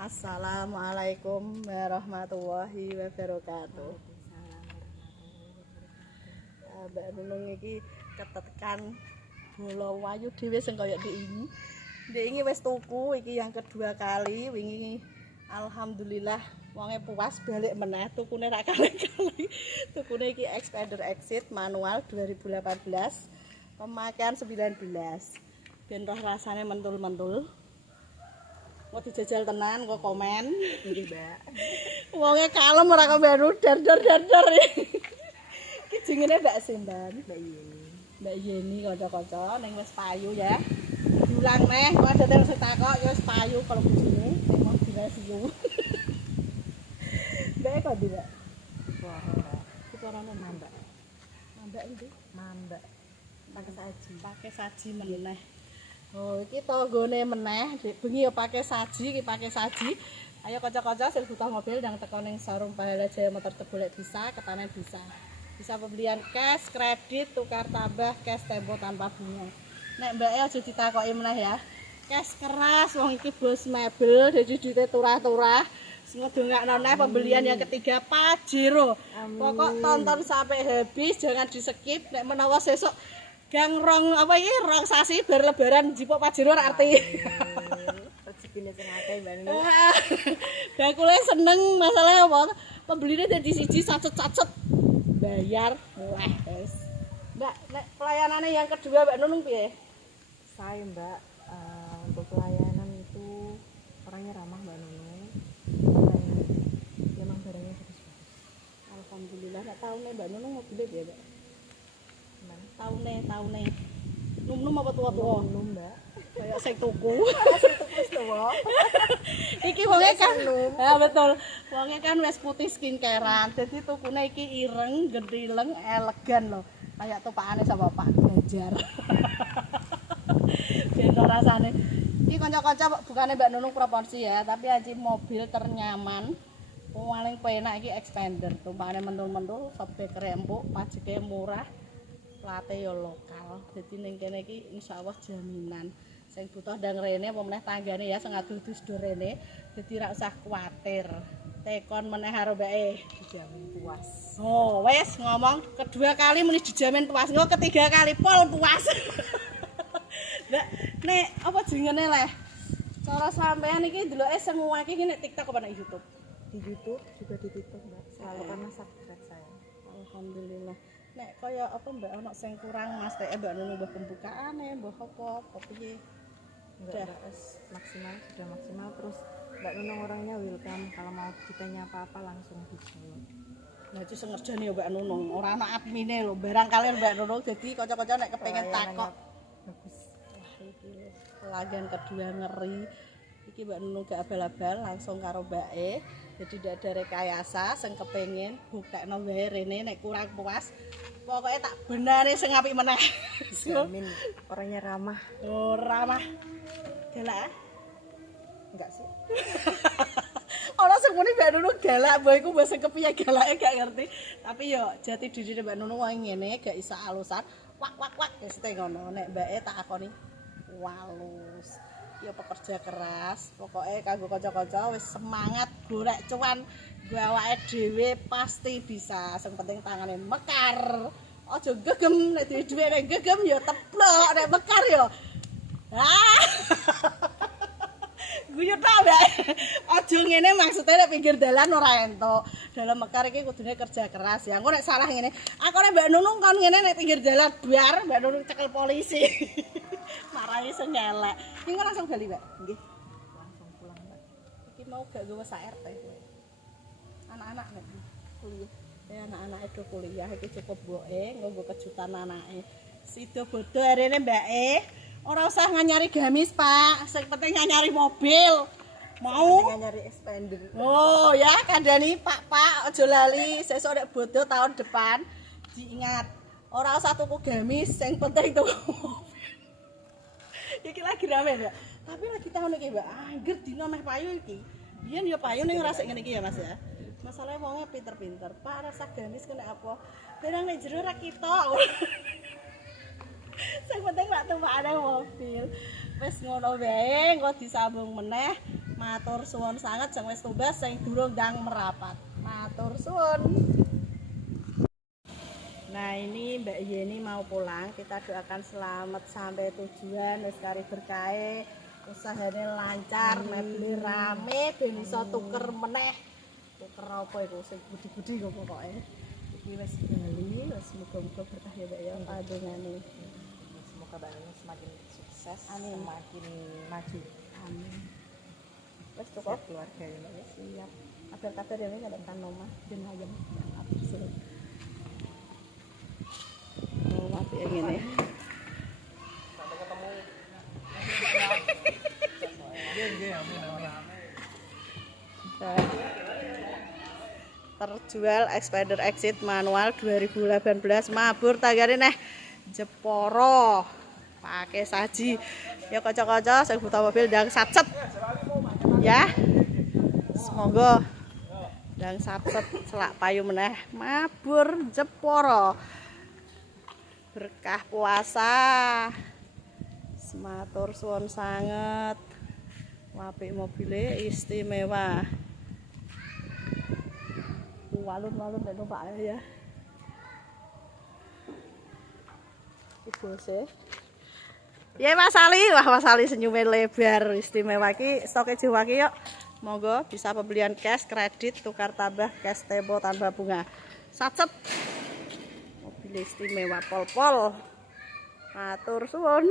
Assalamualaikum warahmatullahi wabarakatuh. Mbak Nunung iki ketekan bola wayu dhewe sing kaya diingi. Diingi wis tuku iki yang kedua kali wingi. Alhamdulillah wonge puas balik meneh tukune ra kali-kali. Tukune iki Expander Exit manual 2018. Pemakaian 19. Ben roh rasane mentul-mentul. Mau dijajal tenan, kok komen. Nggih, Mbak. Wonge kalem ora kok baru dar. Iki jenenge Mbak Simban, Mbak Yeni. Mbak Yeni kanca-kanca ning wis payu ya. Diulang neh, kok ada sing takok ya wis payu kalau bojone ning mau direview. Mbak kok ndi, Mbak? Suarane Mbak. Mbak endi? Mbak. Pakai saji meneh. Oh, iki tanggane meneh, bengi ya pakai saji, iki pakai saji. Ayo kanca-kanca sing butuh mobil yang teko ning showroom Pahala Jaya Motor Tegolek bisa, ketanen bisa. Bisa pembelian cash, kredit, tukar tambah, cash tempo tanpa bunga. Nek mbake aja ditakoki meneh ya. Cash keras wong iki bos mebel, dadi duite turah-turah. Ngedongakno neh pembelian yang ketiga Pajero. Pokok tonton sampai habis, jangan di-skip. Nek menawa sesuk gang rong apa iki rong sasi bar lebaran jipuk Pajero ora arti. Rezekine sing akeh Mbak Nunung. Bakule seneng masalah apa? Pembelinya dadi siji sacet-sacet. Bayar wah wis. Mbak, nek pelayanannya yang kedua Mbak Nunung piye? Saya Mbak, untuk pelayanan itu orangnya ramah Mbak Nunung. Dan memang barangnya bagus-bagus. Alhamdulillah, nek taune Mbak Nunung mobilnya piye, Mbak? Gimana? Taune. Num-num apa tua-tua? Num Mbak. Kayak sing tuku. Terus tuwa. Iki wonge kan ya betul. Wonge kan wis putih skincarean. Dadi tukune iki ireng, gendileng, elegan lho. Kayak tupakane sama Pak Ganjar. Beda rasane. Iki kanca-kanca bukane Mbak Nunung proporsi ya, tapi aji mobil ternyaman. Paling penak iki Expander. Tumpakane mentul-mentul, sopir empuk, pajeke murah. Plate ya lokal. Dadi ning kene iki insyaallah jaminan. Sing butuh ndang rene apa meneh tanggane ya sing adu-adu sedher rene. Dadi ra usah kuwatir. Tekon meneh karo mbake Dijamin puas. Oh, wes ngomong kedua kali muni dijamin puas. Engko ketiga kali pol puas. Mbak, nek apa jenenge leh? Cara sampean iki ndeloke sing akeh iki nek TikTok apa nek YouTube? Di YouTube juga di TikTok Mbak. Selalu karena subscribe saya. Alhamdulillah. Nek kaya apa Mbak ana sing kurang Mas Teh Mbak Nunung mbah pembukaane, mbah apa piye? Enggak maksimal, sudah maksimal. Terus Mbak Nunung orangnya welcome. Kalau mau ditanya apa-apa langsung dijawab. Nah itu sing ngerjani ya Mbak Nunung, ora ana admine lho. Barangkali Mbak Nunung dadi kanca-kanca nek kepengin takok. Bagus. Wah iki pelanggan kedua ngeri. Iki Mbak Nunung gak abal-abal langsung karo mbake. Jadi ndak ada rekayasa sing kepengin buktekno wae rene nek kurang puas. Pokoknya tak benane sing apik meneh. Jamin orangnya ramah. Oh, ramah. Galak. Enggak sih. Ora sing muni Mbak Nunung galak, mbah iku mbah sing kepiye galake gak ngerti. Tapi yo jati diri Mbak Nunung wae ngene gak isa alusan. Wak wis ngono. Nek mbake tak akoni walus. Ya pekerja keras, pokoknya kanggo kanca-kanca wis semangat golek cuan gawake dhewe pasti bisa. Sing penting tangane mekar. Aja gegem nek duwe dhuwit nek gegem ya teplok nek mekar ya. Ah. Guyu ta, Mbak. Aja ngene maksudnya nek pinggir dalan ora entuk. Dalam mekar iki kudune kerja keras ya. Engko nek salah ngene, aku nek Mbak Nunung kon ngene nek pinggir dalan bar Mbak Nunung cekel polisi. Marahi sing elek. Iki langsung bali, Mbak. Nggih. Langsung pulang Mbak. Iki mau gak gawe sak RT. Anak-anak nek kuliah. Ya anak-anak itu kuliah iki cukup mboke nggo kejutan anake. Sido bodo arene mbake. Ora usah nyari gamis, Pak. Sing penting nyari mobil. Mau nyari expander. Oh ya, kandhani Pak, aja lali sesuk nek bodo tahun depan diingat. Ora usah tuku gamis, sing penting tuku mobil. Iki lagi rame, Mbak. Tapi lagi tahun iki, Mbak. Angger dina meh payu iki. Biyen ya payu ning rasik ngene iki ya, Mas ya. Masalahnya wonge pinter-pinter. Pak rasa gamis kena apa? Barang nek jero ra kita. Sing penting lak tumpakane mobil. Wis ngono wae, engko disambung meneh. Matur suwun sanget sing wis tumbas sing durung ndang merapat. Matur suwun. Nah ini Mbak Yeni mau pulang, kita doakan selamat sampai tujuan, wis kari berkahe, usahanya lancar, mebeli rame, ben iso tuker meneh. Tuker apa iku sing budi-budi kok pokoke. Iki wis bali, wis muga-muga berkah ya Mbak ya pandongane. Semoga Mbak Nunung semakin sukses, Amin. semakin maju. Amin. Wis cukup Keluarga ya Mbak ya. siap. Kabar-kabar ya nek kan omah den ayam. Abis. Oh, mati yang ini. Terjual Expander Exit manual 2018 mabur tanggane neh Jeporo pakai saji ya kaca-kaca sing buta mobil ndang satset ya semoga ndang satset selak payu meneh mabur Jeporo berkah puasa sematur suwun sanget apik mobile istimewa walun-walun nek numpak ya ibu sih ya Mas Ali wah Mas Ali senyumnya lebar istimewa ki stoknya jiwa ki yuk monggo bisa pembelian cash kredit tukar tambah cash tempo tanpa bunga satset mobil istimewa pol-pol matur suwun.